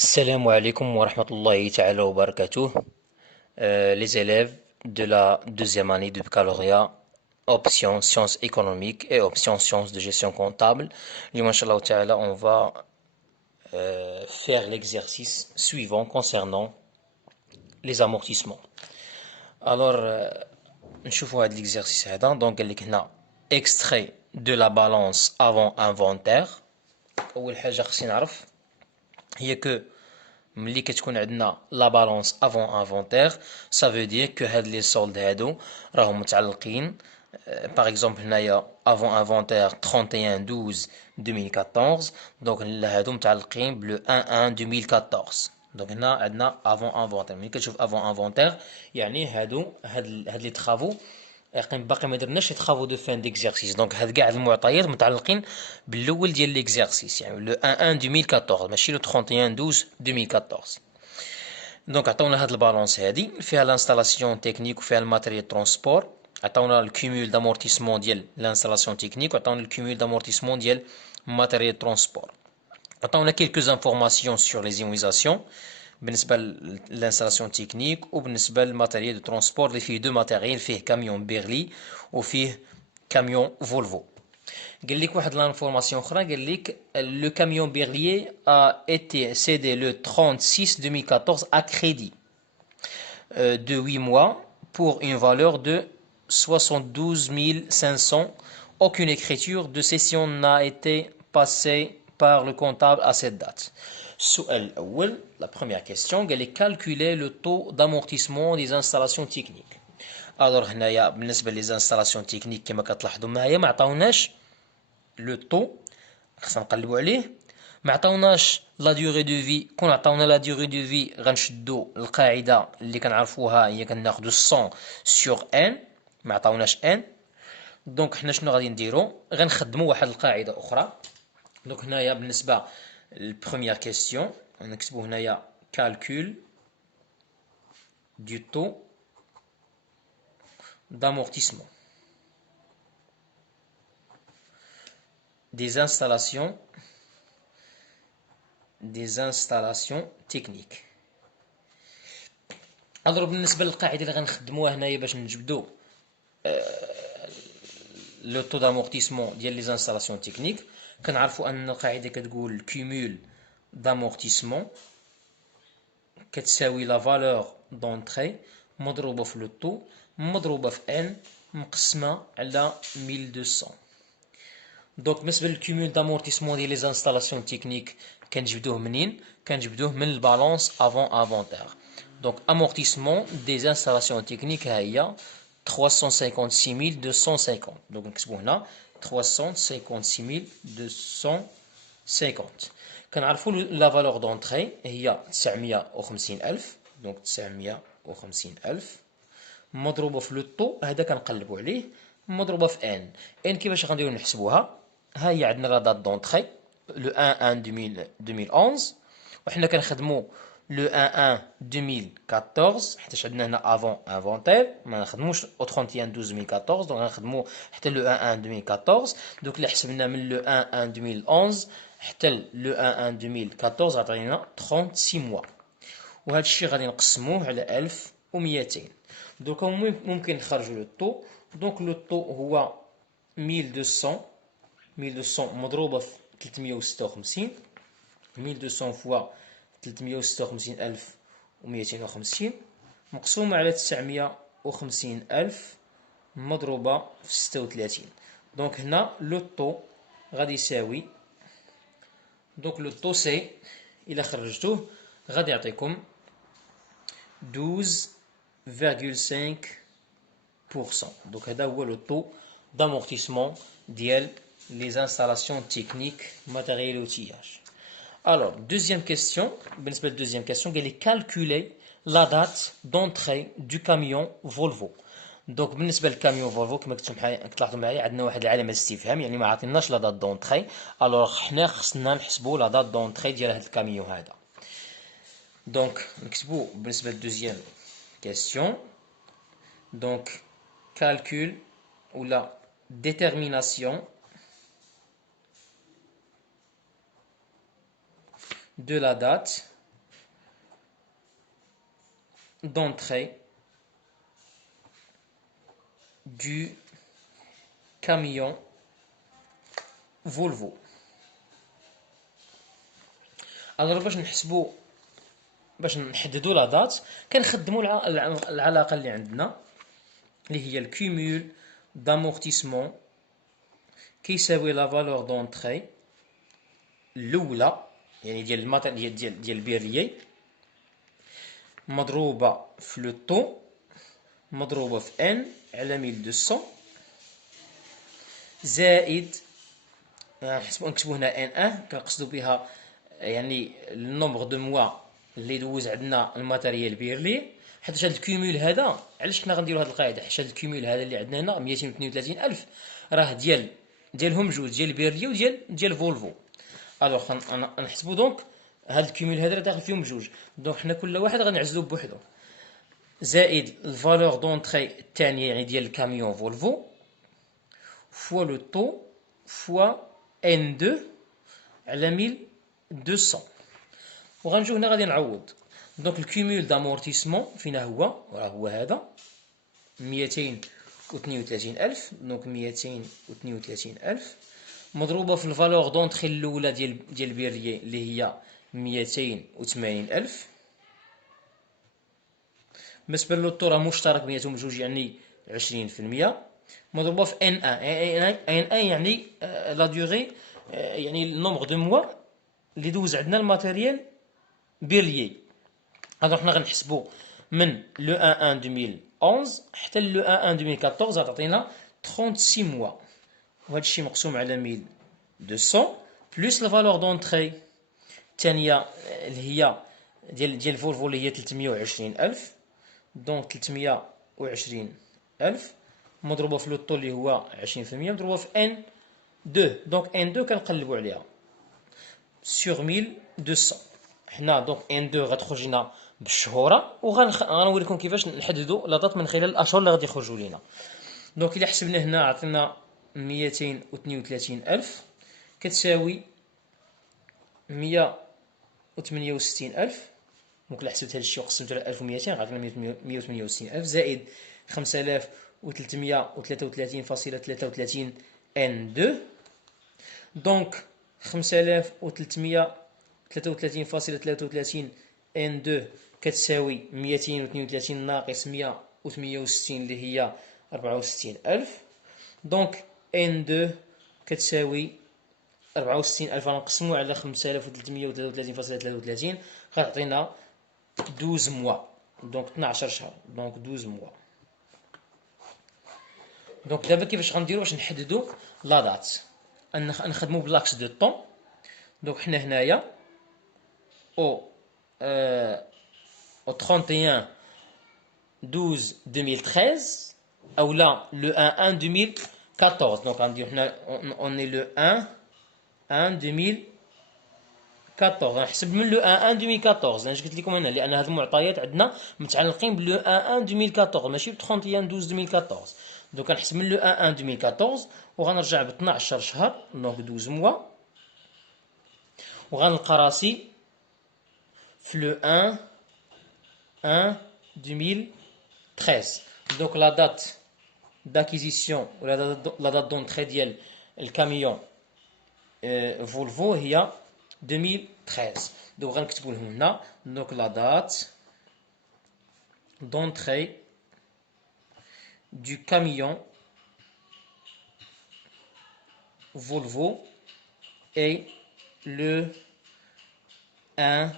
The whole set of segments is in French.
Salam alaikum wa rahmatullahi ta'ala wa barakatuh. Les élèves de la deuxième année de baccalauréat, option sciences économiques et option sciences de gestion comptable. Inch'Allah ta'ala, on va faire l'exercice suivant concernant les amortissements. Alors, نشوفوا هذا l'exercice هذا. Donc, اللي كنا extrait de la balance avant inventaire. أول حاجة خصني نعرف هي que ملي كتكون عندنا لا بالونس افون انفونتير سا فو دير كو هاد لي سولد هادو راهم متعلقين باغ اكزومبل هنايا افون انفونتير 31 12 2014 دونك هادو متعلقين بلو 1 1 2014 دونك هنا عندنا افون انفونتير ملي كتشوف افون انفونتير يعني هاد لي ترافو باقي ما درناش لي ترافو دو فان ديكزارسيس دونك هاد كاع المعطيات متعلقين بالاول ديال ليكزارسيس يعني لو 1 1 2014 ماشي لو 31 12 2014 دونك عطاونا هاد البالونس هادي فيها لانستالاسيون تكنيك وفيها الماتريال ترونسبور عطاونا الكومول دامورتيسمون ديال لانستالاسيون تكنيك وعطاونا الكومول دامورتيسمون ديال ماتريال ترونسبور عطاونا كيلكو انفورماسيون سور لي زيونيزاسيون بالنسبه للانستالاسيون تكنيك وبالنسبه للماتيريال دو ترونسبور اللي فيه دو ماتيريال فيه كاميون بيرلي وفيه كاميون فولفو قال لك واحد لانفورماسيون اخرى قال لك لو كاميون بيرلي a été cédé le 36 2014 à crédit de 8 mois pour une valeur de 72 500. Aucune écriture de cession n'a été passée par le comptable à cette date. السؤال الأول la première question قال لك calculer le taux d'amortissement des installations techniques. alors هنايا بالنسبة لي انستالاسيون تكنيك كما كتلاحظوا معايا ما عطاوناش لو طو خصنا نقلبوا عليه ما عطاوناش لا ديوري دو في كون عطاونا لا ديوري دو في غنشدوا القاعده اللي كنعرفوها هي كناخذوا 100 سور ان ما عطاوناش ان دونك حنا شنو غادي نديرو غنخدموا واحد القاعده اخرى دونك هنايا بالنسبه للبروميير كيسيون نكتبوا هنايا كالكول دو طو d'amortissement des installations techniques. alors بالنسبه للقاعده اللي غنخدموها هنايا باش نجبدوا لو طو دامورتيسمون ديال لي انستالاسيون تكنيك كنعرفوا ان القاعده كتقول كومول دامورتيسمون كتساوي لا فالور دونطري مضروبه في لو طو مضروبه في ان مقسمه على 1200 دونك بالنسبه للكومول دامورتيسمون ديال لي انستالاسيون تكنيك كنجبدوه منين كنجبدوه من البالونس افون انفونتير دونك امورتيسمون دي انستالاسيون تكنيك ها هي 356250 دونك نكتبو هنا 356250 كنعرفوا لا فالور دونطري هي 950000 دونك 950000 مضروبه في لو طو هذا كنقلبوا عليه مضروبه في ان كيفاش غنديروا نحسبوها ها هي عندنا لا دات دونطري لو 1 1 2011 وحنا كنخدموا لو 1 1 2014 حيت عندنا هنا افون انفونتير ما نخدموش او 31 12 2014 دونك غنخدموا حتى لو 1 1 2014 دوك اللي حسبنا من لو 1 1 2011 حتى لو 1 1 2014 عطينا 36 موا وهذا الشيء غادي نقسموه على 1200 دوك ممكن نخرجوا لو طو دونك لو طو هو 1200 مضروبه في 356 1200 فوا 356250 مقسومه على 950000 مضروبه في 36 دونك هنا لو طو غادي يساوي دونك لو طو سي الى خرجتوه غادي يعطيكم 12,5%. دونك هذا هو لو طو d'amortissement ديال les installations techniques matériel outillage. alors deuxième question بالنسبه للدوزيام كيسيون قال لي calculer la date d'entrée du camion Volvo دونك بالنسبه للكاميون فولفو كما كتلاحظوا معايا عندنا واحد العلامه استفهام يعني ما عطيناش لا دات دونطري الوغ حنا خصنا نحسبوا لا دات دونطري ديال هذا الكاميون هذا دونك نكتبوا بالنسبه للدوزيام كيسيون دونك calcul ou la détermination de la date d'entrée du camion Volvo. alors باش نحددوا لا دات كنخدموا العلاقه اللي عندنا اللي هي الكومول دامورتيسمون كيساوي لا فالور دونطري الاولى يعني ديال الماتيريال ديال البيريي مضروبه في لو طو مضروبه في ان على 1200 زائد نكتبوا هنا ان ان كنقصدوا بها يعني النومبر دو موا اللي دوز عندنا الماتيريال بيرلي. حيت هذا الكومول هذا علاش كنا غنديروا هذه القاعده، حيت هذا الكومول هذا اللي عندنا هنا 232000 راه ديالهم جوج، ديال بيرلي وديال فولفو. الوغ نحسبوا دونك هذا الكومول هذا داخل فيهم بجوج، دونك حنا كل واحد غنعزلو بوحدو زائد الفالور دونطري الثانيه يعني ديال الكاميون فولفو فوا لو طو فوا ان 2 على 1200. وغنجيو هنا غادي نعوض دونك الكومول دامورتيسمون فينا هو هذا 232000 دونك 232000 مضروبه في الفالور دونطري الاولى ديال بيريي اللي هي 280000 بالنسبه للطو راه مشترك بيناتهم بجوج يعني 20% مضروبه في ان ان يعني لا دوغي يعني النومبر دو موا اللي دوز عندنا الماتيريال بيرليي. alors حنا غنحسبوا من لو 1 2011 حتى لو 1 2014 غتعطينا 36 موا وهذا الشيء مقسوم على 1200 بلس الفالور دونطري الثانيه اللي هي ديال فولفو اللي هي 320000 دونك 320000 مضروبه في لو طو اللي هو 20% مضروبه في ان 2 دونك ان 2 كنقلبوا عليها سور 1200. حنا دونك ان 2 غتخرج لنا بالشهوره وغنوريكم كيفاش نحددوا لا دات من خلال الاشهر اللي غادي يخرجوا لينا. دونك الا حسبنا هنا عطينا 232000 كتساوي 168000 دونك الا حسبت هذا الشيء وقسمته على 1200 غتعطينا 168000 زائد 5333.33 ان 2 دونك 5333.33 ان 2 كتساوي 232 ناقص 168 اللي هي 64000 دونك ان 2 كتساوي 64000 غنقسمو على 5333.33 غتعطينا 12 موا دونك 12 شهر دونك 12 موا. دونك دابا كيفاش غنديرو باش نحددو لا دات نخدمو بلاكس دو طون. دونك حنا هنايا او 31 12 2013 او لا لو 1 2014 دونك غنديرو حنا اوني لو 1 2014 غنحسب من لو 1 2014 علاش قلت لكم هنا لان هاد المعطيات عندنا متعلقين بلو 1 2014 ماشي ب 31 12 2014 دونك غنحسب من لو 1 2014 وغنرجع ب 12 شهر دونك 12 موا وغنلقى راسي في لو 1 2013 دونك لا دات d'acquisition ولا لا دات دونطري ديال الكاميون فولفو هي 2013 دونك غنكتبو لهم هنا دونك لا دات d'entrée du camion Volvo est le 1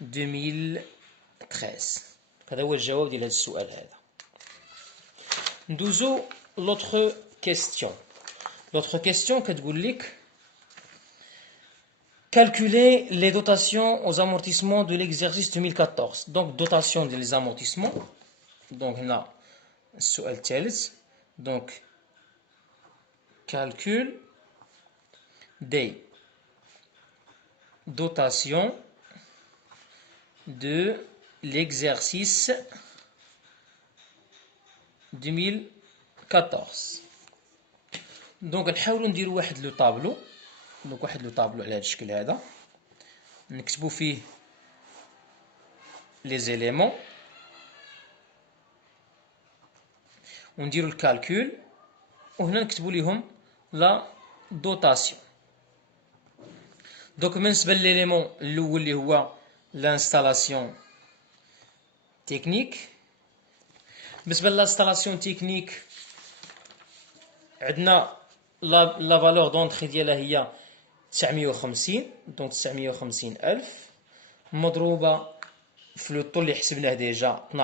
2013. هذا هو الجواب ديال هذا السؤال هذا. ندوزو لوطخ كيستيون. لوطخ كيستيون كتقول لك calculer les dotations aux amortissements de l'exercice 2014. Donc dotation des amortissements. Donc هنا السؤال الثالث. Donc calcul des dotations de l'exercice 2014. دونك نحاولوا نديروا واحد لو طابلو على هذا الشكل هذا نكتبوا فيه les éléments ونديروا الكالكول وهنا نكتبوا لهم لا دوتاسيون. دونك بالنسبه لليليمون الاول اللي هو لانستالاسيون تكنيك، بالنسبه للانستالاسيون تكنيك عندنا لا فالور دونطري ديالها هي 950. دونك 950 ألف مضروبه في لو طو اللي حسبناه ديجا 12.5%.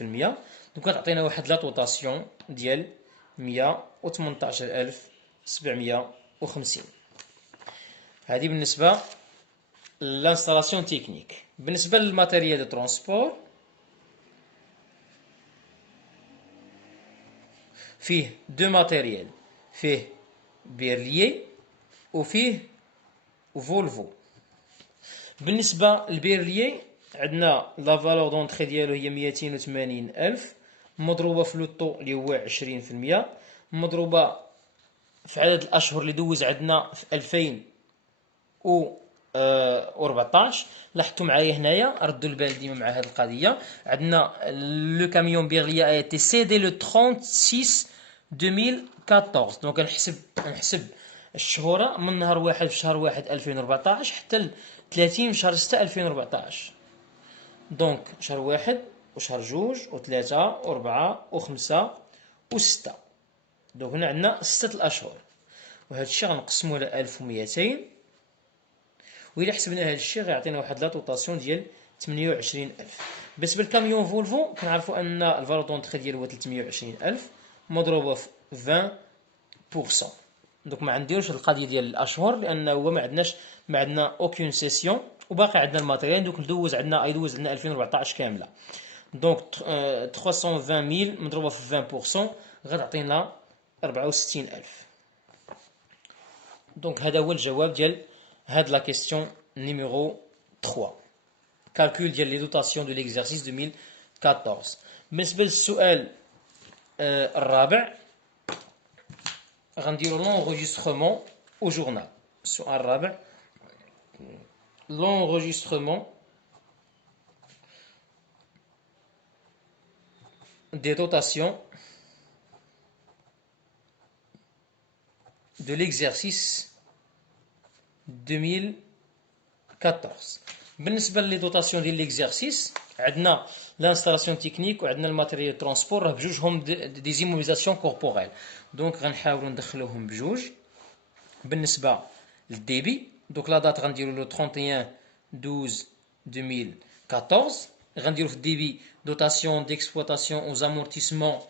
دونك كتعطينا واحد لا دوطاسيون ديال 118750. هذه بالنسبه للانستالاسيون تكنيك. بالنسبه للماتيريال دو ترونسبور فيه دو ماتيريال، فيه بيرليي وفيه فولفو. بالنسبه للبيرليي عندنا لا فالور دونطري ديالو هي 280 ألف مضروبه في لو طو اللي هو 20%، مضروبه في عدد الاشهر اللي دوز عندنا في 2014. لاحظتوا معايا هنايا ردوا البال ديما مع هذه القضيه. عندنا لو كاميون بيرليي اي تي سيدي لو 36 2014. دونك نحسب الشهوره من نهار 1 في شهر 1 2014 حتى ل 30 في شهر 6 2014. دونك شهر 1 وشهر 2 و3 و4 و5 و6. دونك هنا عندنا 6 الاشهر، وهذا الشيء غنقسموه على 1200 وإلا حسبنا هذا الشيء غيعطينا واحد لا دوطاسيون ديال 28000. بالنسبه للكاميون فولفو كنعرفوا ان الفالور دونطري ديالو هو 320000 مضروبه في 20%. دونك ما عنديوش القضيه ديال الاشهر لانه هو ما عندنا اوكين سيسيون وباقي عندنا الماتيريال. دوك يدوز عندنا 2014 كامله. دونك 320000 مضروبه في 20% غتعطينا 64000. دونك هذا هو الجواب ديال هاد لا كيستيون نيميرو 3. كالكول ديال لي دوطاسيون دو ليكزارسيس 2014. بالنسبه للسؤال الرابع غنديرو لونغيسترومون او جورنال. السؤال الرابع l'enregistrement des dotations de l'exercice 2014. بالنسبه لي دوطاسيون ديال ليكزارسيس عندنا لانستالاسيون تكنيك وعندنا الماتيريال ترونسبور، راه بجوجهم دي زيموبيليزاسيون كوربوريل. دونك غنحاولوا ندخلوهم بجوج. بالنسبه للديبي دونك لا دات غنديروا لو 31/12/2014. غنديروا في الديبي دوطاسيون ديكسبلوطاسيون او زامورتيسمون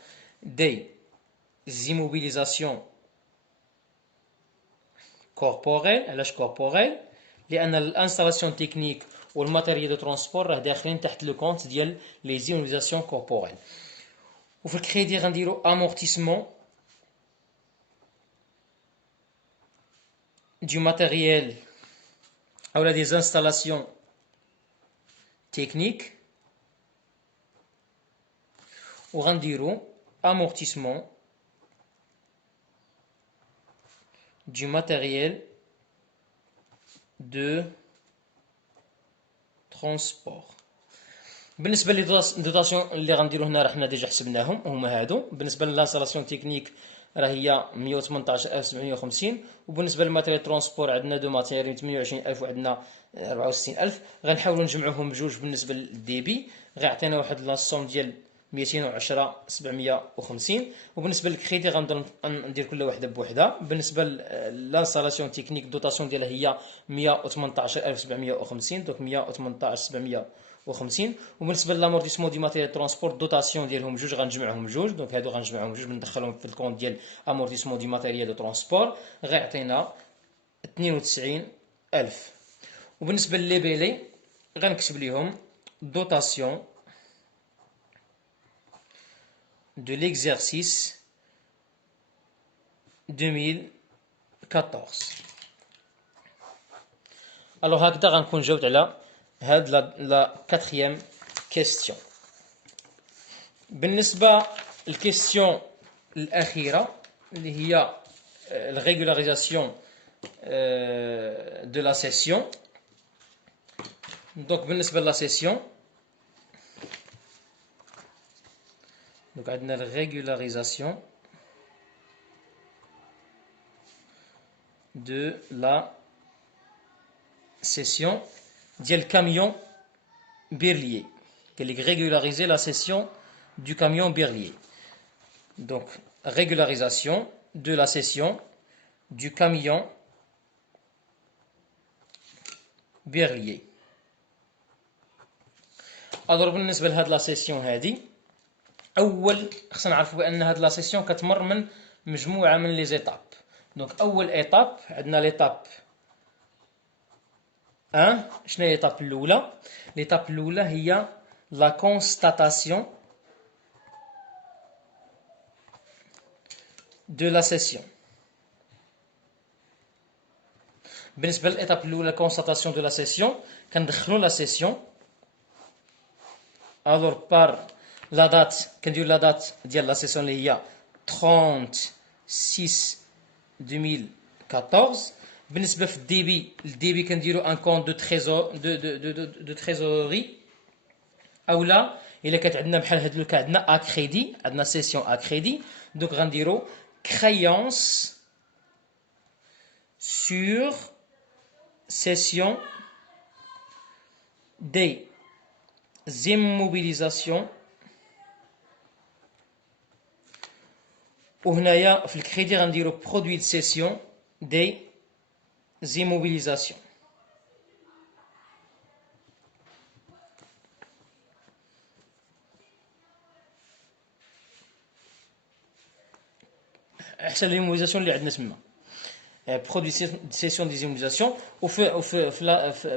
دي زيموبيليزاسيون كوربوريل. علاش كوربوريل؟ لان الانستالاسيون تكنيك والماتيريال دو ترونسبور راه داخلين تحت لو كونت ديال لي زيموبيليزاسيون كوربوريل. وفي الكريدي غنديروا امورتيسمون du matériel ou des installations techniques ou rendirons amortissement du matériel de transport. بالنسبه للدوطاسيون اللي غنديرو هنا راه حنا ديجا حسبناهم هما هادو. بالنسبه للانستالاسيون تكنيك راه هي 118750. وبالنسبه للماتيريال ترونسبور عندنا دو ماتيريال 28000 وعندنا 64000. غنحاولوا نجمعوهم بجوج. بالنسبه للديبي غيعطينا واحد لاصوم ديال 210750. وبالنسبه للكريدي غنبدا ندير كل وحده بوحده. بالنسبه للانستالاسيون تكنيك الدوطاسيون ديالها هي 118750. دونك 118750. وبالنسبه للامورتيسمون دي ماتيريال ترونسبور الدوطاسيون ديالهم جوج غنجمعهم بجوج. دونك هادو غنجمعهم بجوج بندخلهم في الكونت ديال امورتيسمون دي ماتيريال دو ترونسبور غيعطينا 92000. وبالنسبه لليبيلي غنكتب ليهم دوطاسيون de l'exercice 2014. alors هكذا غنكون جاوبت على هاد لا كاتريام كيستيون. بالنسبه للكيستيون الاخيره اللي هي الريغولاريزاسيون دو لا سيسيون. دونك بالنسبه لا سيسيون Donc عندنا la régularisation de la cession ديال camion Berlier. Qu'elle régulariser la cession du camion Berlier. Donc régularisation de la cession du camion Berlier. Alors بالنسبة لهاد لا سيسيون هادي أول خصنا نعرفوا بأن هاد لا سيسيون كتمر من مجموعة من لي زيتاب. دونك أول إيتاب عندنا ليتاب 1. شنو هي ليتاب الأولى؟ ليتاب الأولى هي لا كونستاتاسيون دو لا سيسيون. بالنسبة للإيتاب الأولى كونستاتاسيون دو لا سيسيون كندخلو لا سيسيون. Alors par la date كنديرو لا دات ديال لا سيسيون اللي هي 30/6/2014. بالنسبة في الديبي كنديرو ان كونت دو تريزوري اولا الا كانت عندنا بحال هاد لو كا عندنا اكريدي عندنا سيسيون اكريدي دونك غنديرو créance sur cession des immobilisations. وهنايا في الكريدي غنديرو برودوي دو سيسيون دي immobilisations. احسن ليموبيليزاسيون اللي عندنا تما برودوي سيسيون دي زيموبيليزاسيون.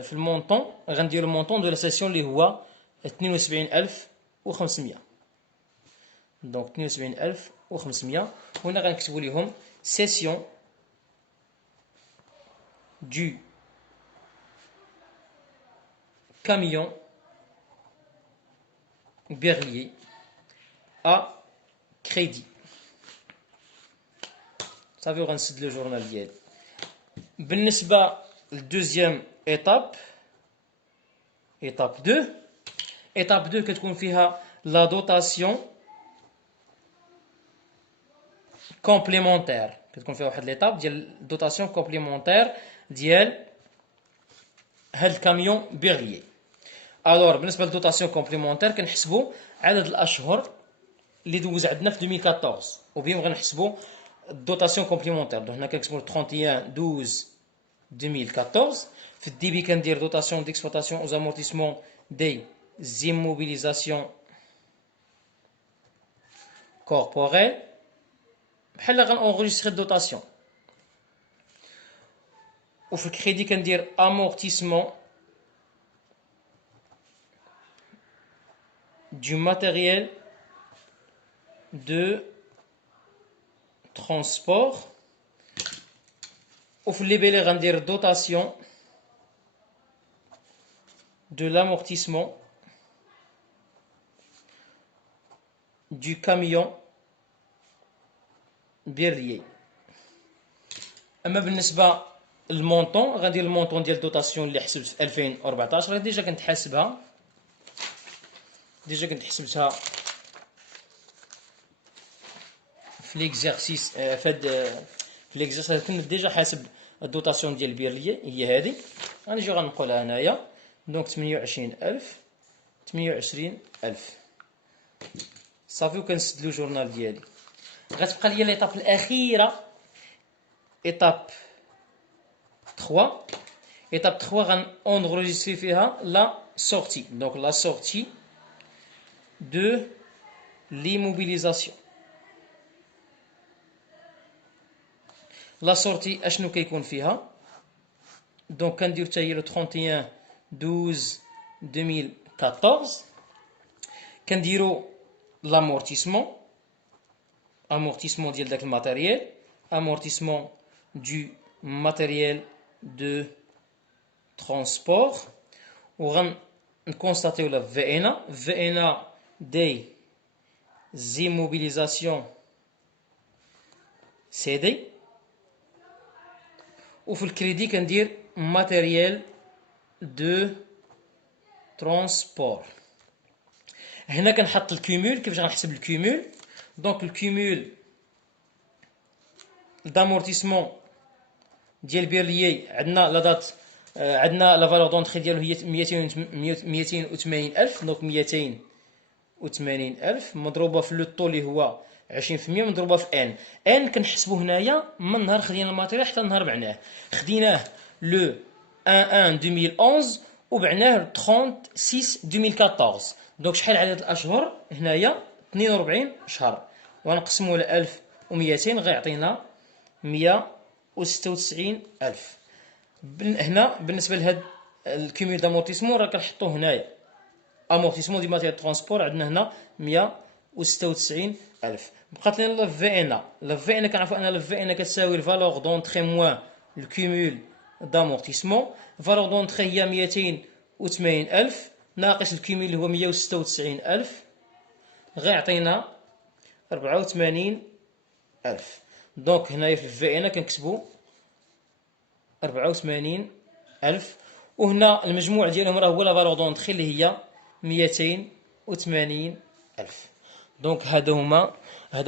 في المونطون غندير المونطون دو لا سيسيون اللي هو 72500. دونك 72500 هنا غنكتبوا ليهم سيسيون دو كاميون Berlier à crédit. صافي وغنسد لو جورنال ديالي. بالنسبه للدوزيام ايتاب 2 كتكون فيها لا دوتاسيون كومبليمونتير. كتكون فيها واحد ليطاب ديال دوتاسيون كومبليمونتير ديال هاد الكاميون بيرليي. الوغ بالنسبه للدوتاسيون كومبليمونتير كنحسبوا عدد الاشهر اللي دوز عندنا في 2014 وبهم غنحسبوا الدوتاسيون كومبليمونتير. دونك هنا كنكتبوا 31/12/2014. في الديبي كندير دوتاسيون ديكسبلوطاسيون اوز امورتيسمون دي زيموبيليزاسيون كوربوريل بحال غنونغيستري الدوتاسيون. وفي الكريدي كندير امورتيسمون du matériel de transport. وفي الليبيلي غندير dotation de l'amortissement du camion Berlier. اما بالنسبه للمونطون غندير المونطون ديال الدوتاسيون اللي حسبت في 2014 ديجا كنت حاسبها حسبتها في ليكزارسيس في ليكزارسيس كنت ديجا حاسب الدوتاسيون ديال بيرليي هي هذه. غنجيو غنقولها هنايا دونك 28000 صافي وكنسدلو جورنال ديالي. غتبقى ليا ليطاب الاخيره ايطاب 3. ايطاب 3 غنونغريستري فيها لا سورتي. دونك لا سورتي de l'immobilisation. لا سورتي اشنو كيكون فيها؟ دونك كندير حتى هي لو 31/12/2014. كنديرو لامورتيسمون ديال داك الماتيريال امورتيسمون du matériel de transport. وغنكونستاتيو لا في des immobilisations CD. وفي الكريدي كندير matériel de transport. هنا كنحط الكيمول. كيفاش غنحسب الكيمول؟ دونك الكيمول دامورتيسمون ديال بيرليي عندنا لا دات، عندنا لا فالور دونتري ديالو هي 280 الف. دونك 280 الف مضروبه في لو طو اللي هو 20% مضروبه في ان كنحسبو هنايا من نهار خدينا الماتيريال حتى نهار بعناه. خديناه لو 1 2011 وبعناه 36 2014. دونك شحال عدد الاشهر هنايا؟ 42 شهر، ونقسمو على 1200 غيعطينا 196 الف. هنا بالنسبه لهاد الكيميل دامورتيسمون راه كنحطوه هنايا امورتيسمون دي ماتيريال ترونسبور، عندنا هنا 196 الف. بقات لنا لا في ان. لا في ان كنعرفوا ان لا في ان كتساوي الفالور دونتري موان الكيمول دامورتيسمون. الفالور دونتري هي 280 الف ناقص الكيمول اللي هو 196 الف غيعطينا 84 الف. دونك هنايا في الفي ان كنكتبوا 84 الف، وهنا المجموع ديالهم راه هو لا فالور دونتري اللي هي 280 الف. دونك هذا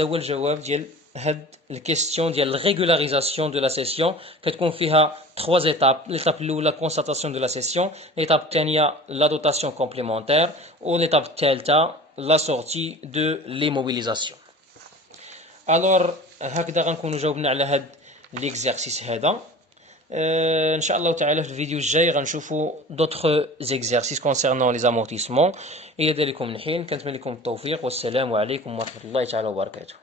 هو الجواب ديال هاد الكيستيون ديال الريغولاريزاسيون دو لا سيسيون. كتكون فيها 3 ايتاب. ليتاب الاولى كونستاتاسيون دو لا سيسيون، ليتاب الثانيه لا دوتاسيون كومبليمونتير، وليتاب الثالثه لا سورتي دو لي موبيليزاسيون. الور هكذا غنكونوا جاوبنا على هاد ليكزارسيس هذا. ان شاء الله تعالى في الفيديو الجاي غنشوفوا دوطخ زيكزارسيس كونسيرنون لي زامورتيسمون. الى ذلك من حين كنتمنى لكم التوفيق، والسلام عليكم ورحمه الله تعالى وبركاته.